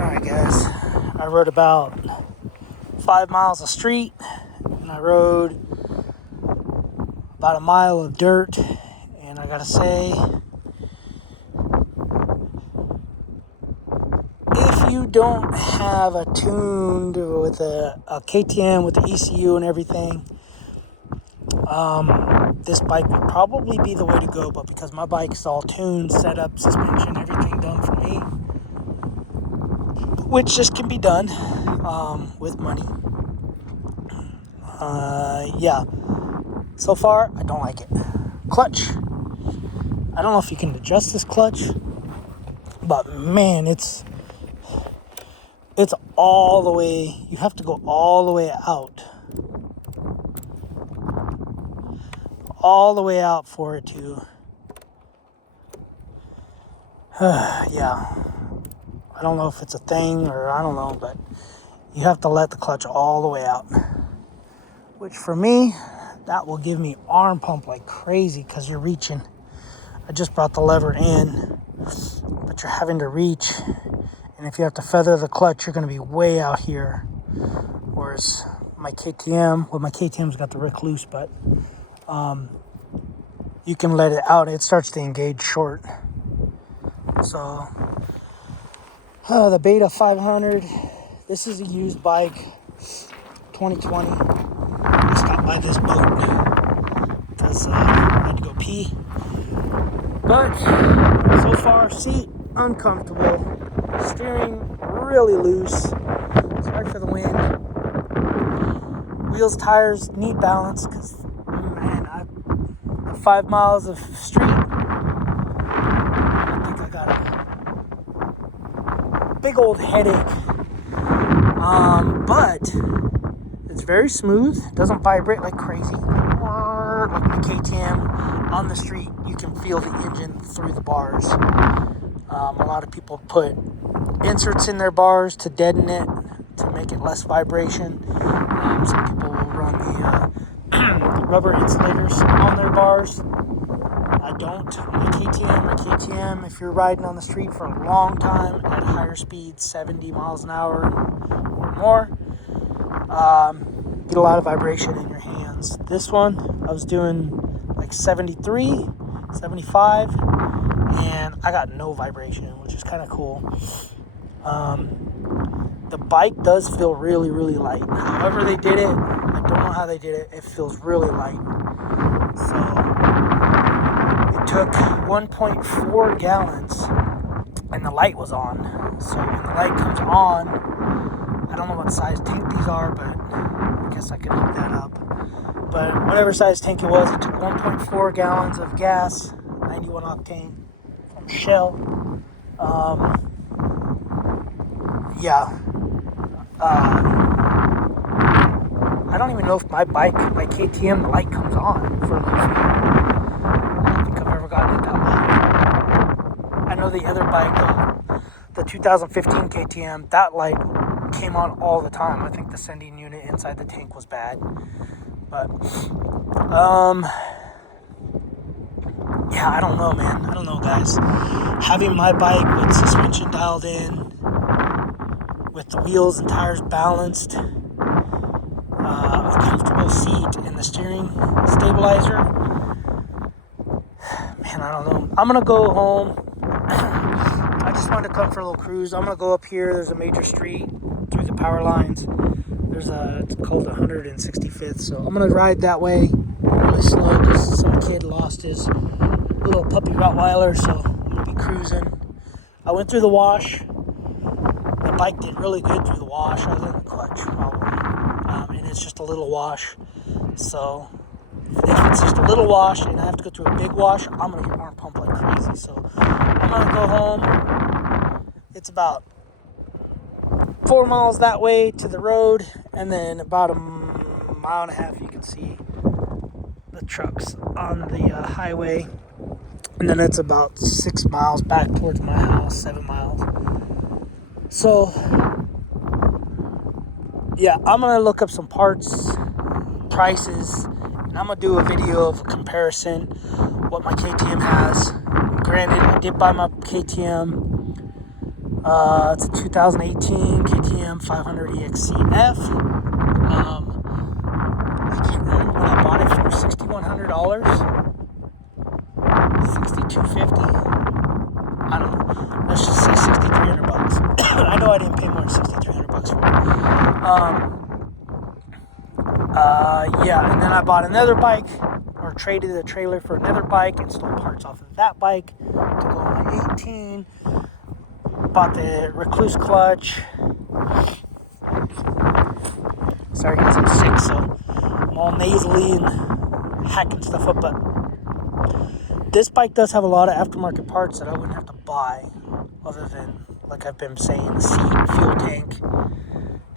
Alright guys, I rode about 5 miles of street and I rode about a mile of dirt, and I gotta say, if you don't have a tuned with a KTM with the ECU and everything, this bike would probably be the way to go. But because my bike's all tuned, set up, suspension, everything done for me, which just can be done with money. Yeah. So far, I don't like it. Clutch. I don't know if you can adjust this clutch, but man, it's all the way. You have to go all the way out for it to. Yeah. I don't know if it's a thing or I don't know, but you have to let the clutch all the way out. Which for me, that will give me arm pump like crazy because you're reaching. I just brought the lever in, but you're having to reach. And if you have to feather the clutch, you're going to be way out here. Whereas my KTM's got the rick loose, but you can let it out. It starts to engage short. So the Beta 500, this is a used bike, 2020. I stopped by this boat because I had to go pee. But so far, seat uncomfortable, steering really loose. Sorry for the wind. Wheels, tires need balance because, man, 5 miles of street, I think I got a big old headache. But it's very smooth. It doesn't vibrate like crazy. Like the KTM on the street, you can feel the engine through the bars. A lot of people put inserts in their bars to deaden it, to make it less vibration. Some people will run the rubber insulators on their bars. I don't. My KTM, if you're riding on the street for a long time at higher speeds, 70 miles an hour or more, get a lot of vibration in your hands. This one, I was doing like 73, 75, and I got no vibration, which is kind of cool. The bike does feel really, really light. However they did it, I don't know how they did it. It feels really light. So it took 1.4 gallons, and the light was on. So when the light comes on, I don't know what size tank these are, but I guess I could look that up. But whatever size tank it was, it took 1.4 gallons of gas, 91 octane from Shell. I don't even know if my KTM, the light comes on for a little bit. I don't think I've ever gotten it that way. I know the other bike, the 2015 KTM, that light came on all the time. I think the sending unit inside the tank was bad. But, yeah, I don't know, man. I don't know, guys. Having my bike with suspension dialed in, with the wheels and tires balanced, a comfortable seat, and the steering stabilizer, man, I don't know. I'm going to go home. I just wanted to come for a little cruise. I'm going to go up here. There's a major street through the power lines. It's called 165th, so I'm going to ride that way really slow because some kid lost his little puppy Rottweiler, so I'm going to be cruising. I went through the wash. The bike did really good through the wash, other than the clutch problem. And it's just a little wash. So if it's just a little wash and I have to go through a big wash, I'm going to get arm pump like crazy. So I'm going to go home. It's about 4 miles that way to the road, and then about a mile and a half you can see the trucks on the highway, and then it's about 6 miles back towards my house, 7 miles. So yeah, I'm gonna look up some parts, prices, and I'm gonna do a video of a comparison what my KTM has. Granted, I did buy my KTM It's a 2018 KTM 500 EXCF. I can't remember what I bought it for. $6,100, $6,250. I don't know. Let's just say $6,300. I know I didn't pay more than $6,300 for it. Yeah, and then I bought another bike, or traded the trailer for another bike, and stole parts off of that bike to go on my 18. Bought the Recluse clutch. Sorry guys, I'm sick, so I'm all nasally and hacking stuff up, but this bike does have a lot of aftermarket parts that I wouldn't have to buy, other than, like I've been saying, the seat, fuel tank.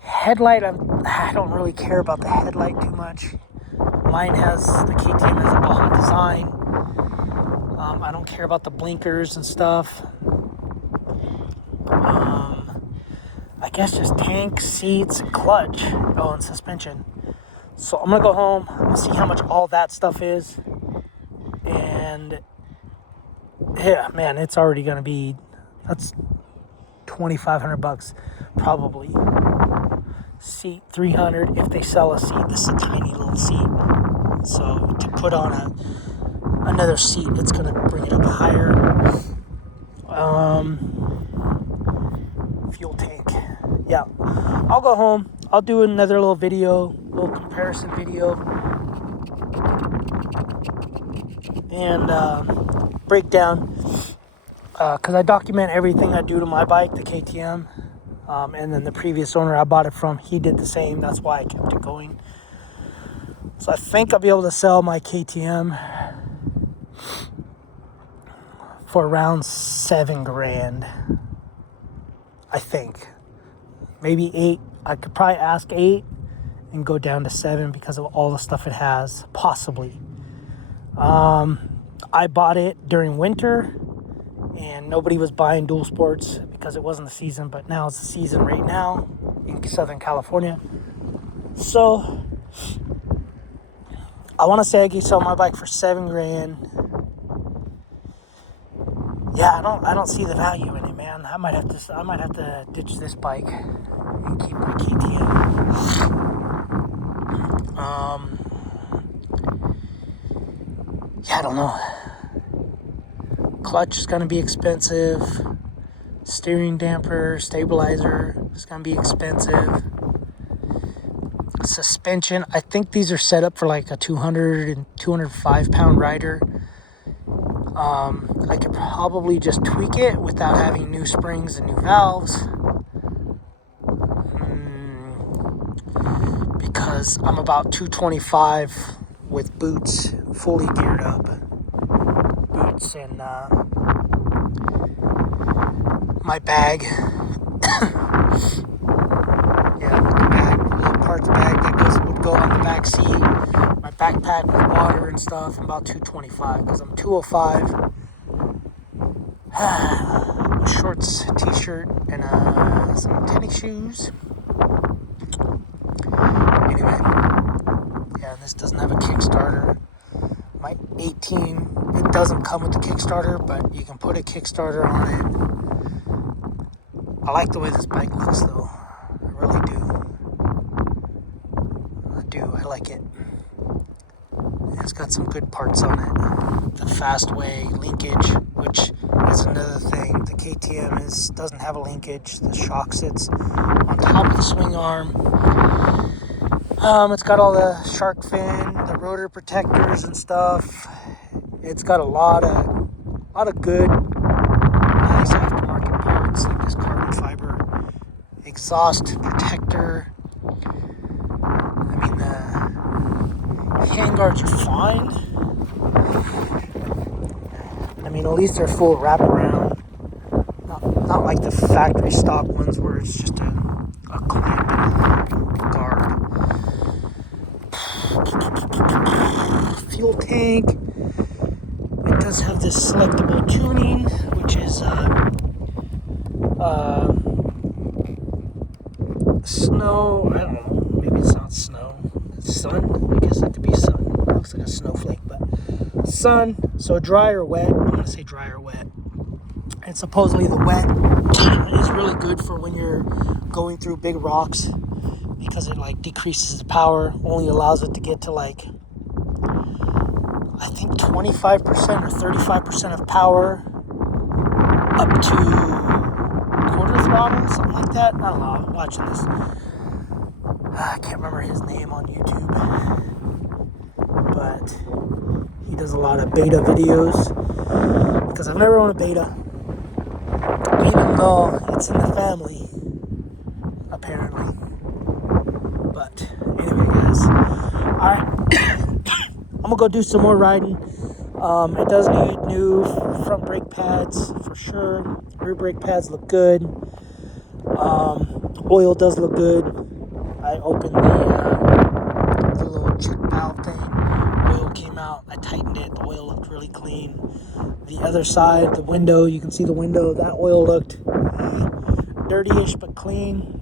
Headlight, I don't really care about the headlight too much. Mine has, the KTM has a Baja design. I don't care about the blinkers and stuff. I guess just tank, seats, and clutch. Oh, and suspension. So I'm gonna go home. I'm gonna see how much all that stuff is. And yeah, man, it's already gonna be, that's $2,500 probably. Seat $300 if they sell a seat. This is a tiny little seat, so to put on another seat, it's gonna bring it up higher. Fuel tank. Yeah, I'll go home. I'll do another little video, little comparison video, and breakdown, because I document everything I do to my bike, the KTM. And then the previous owner I bought it from, he did the same. That's why I kept it going. So I think I'll be able to sell my KTM for around $7,000. I think. Maybe 8. I could probably ask 8 and go down to 7 because of all the stuff it has, possibly. I bought it during winter, and nobody was buying dual sports because it wasn't the season, but now it's the season right now in Southern California. So I want to say I could sell my bike for $7,000. Yeah, I don't see the value in it, man. I might have to ditch this bike and keep my KTM. Yeah, I don't know. Clutch is going to be expensive. Steering damper, stabilizer is going to be expensive. Suspension, I think these are set up for like a 200 and 205 pound rider. I could probably just tweak it without having new springs and new valves. Because I'm about 225 with boots fully geared up. Boots and my bag. Yeah, the bag, the little parts bag that would go on the back seat. My backpack with water and stuff. I'm about 225 because I'm 205. Shorts, t-shirt, and some tennis shoes. Anyway, yeah, this doesn't have a Kickstarter. My 18, it doesn't come with the Kickstarter, but you can put a Kickstarter on it. I like the way this bike looks, though. I really do. I like it. It's got some good parts on it. The Fastway linkage, which is another thing. The KTM doesn't have a linkage. The shock sits on top of the swing arm. It's got all the shark fin, the rotor protectors and stuff. It's got a lot of good, nice aftermarket parts, like this carbon fiber exhaust protector. I mean, the handguards are fine. I mean, at least they're full wraparound. Not like the factory stock ones where it's just a clamp and a guard. Fuel tank. It does have this selectable tuning, which is snow. I don't know. Maybe it's not snow. It's sun. I guess it could be sun. It looks like a snowflake, but sun. So dry or wet. I'm gonna say dry or wet. And supposedly the wet is really going through big rocks because it like decreases the power, only allows it to get to like I think 25% or 35% of power up to quarter throttle, something like that. I don't know. I'm watching this. I can't remember his name on YouTube, but he does a lot of beta videos because I've never owned a beta, even though it's in the family, apparently. But anyway, guys, alright, I'm gonna go do some more riding. It does need new front brake pads for sure. Rear brake pads look good. Oil does look good. I opened the little check valve thing. Oil came out. I tightened it. The oil looked really clean. The other side, the window, you can see the window. That oil looked dirty-ish but clean.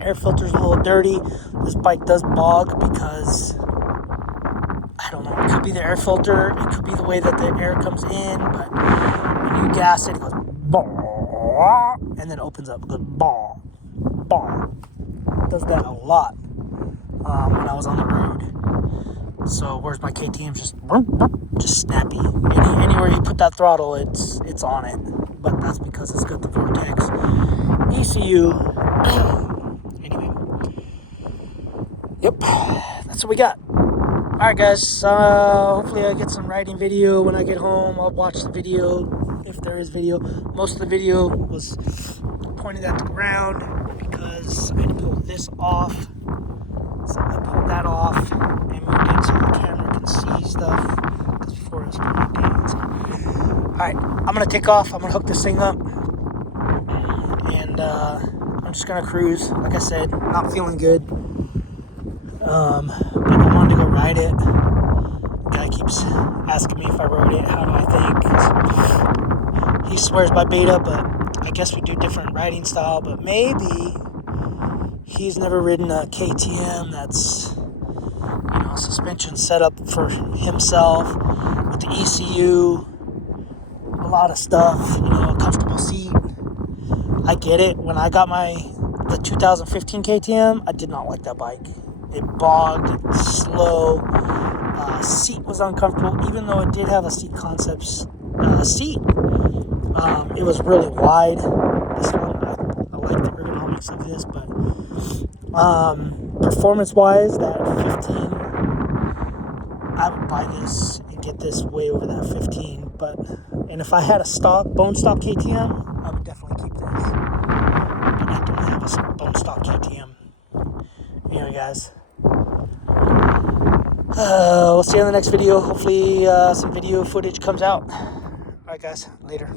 Air filter's a little dirty. This bike does bog because I don't know. It could be the air filter. It could be the way that the air comes in. But when you gas it, it goes bah, and then opens up. It goes bah, bah. It does that a lot when I was on the road. So whereas my KTM's just snappy. Anywhere you put that throttle, it's on it. But that's because it's got the Vortex ECU. Anyway, yep, that's what we got. Alright guys, hopefully I get some riding video when I get home. I'll watch the video, if there is video. Most of the video was pointed at the ground because I had to pull this off. So I pulled that off and moved it so the camera can see stuff. Because before it was pointing down. So. Alright, I'm going to take off. I'm going to hook this thing up. And I'm just going to cruise. Like I said, not feeling good. But I wanted to go ride it. The guy keeps asking me if I rode it. How do I think? He swears by beta, but I guess we do different riding style. But maybe he's never ridden a KTM that's, suspension set up for himself with the ECU, a lot of stuff, a comfortable seat. I get it. When I got the 2015 KTM, I did not like that bike. It bogged, it's slow, seat was uncomfortable, even though it did have a seat concepts seat. It was really wide. This one, I like the ergonomics of this, but performance-wise, that 15, I would buy this and get this way over that 15. And if I had a bone stock KTM, I would definitely keep this. But I don't have a bone stock KTM. Anyway, guys. We'll see you in the next video. Hopefully some video footage comes out. Alright guys, later.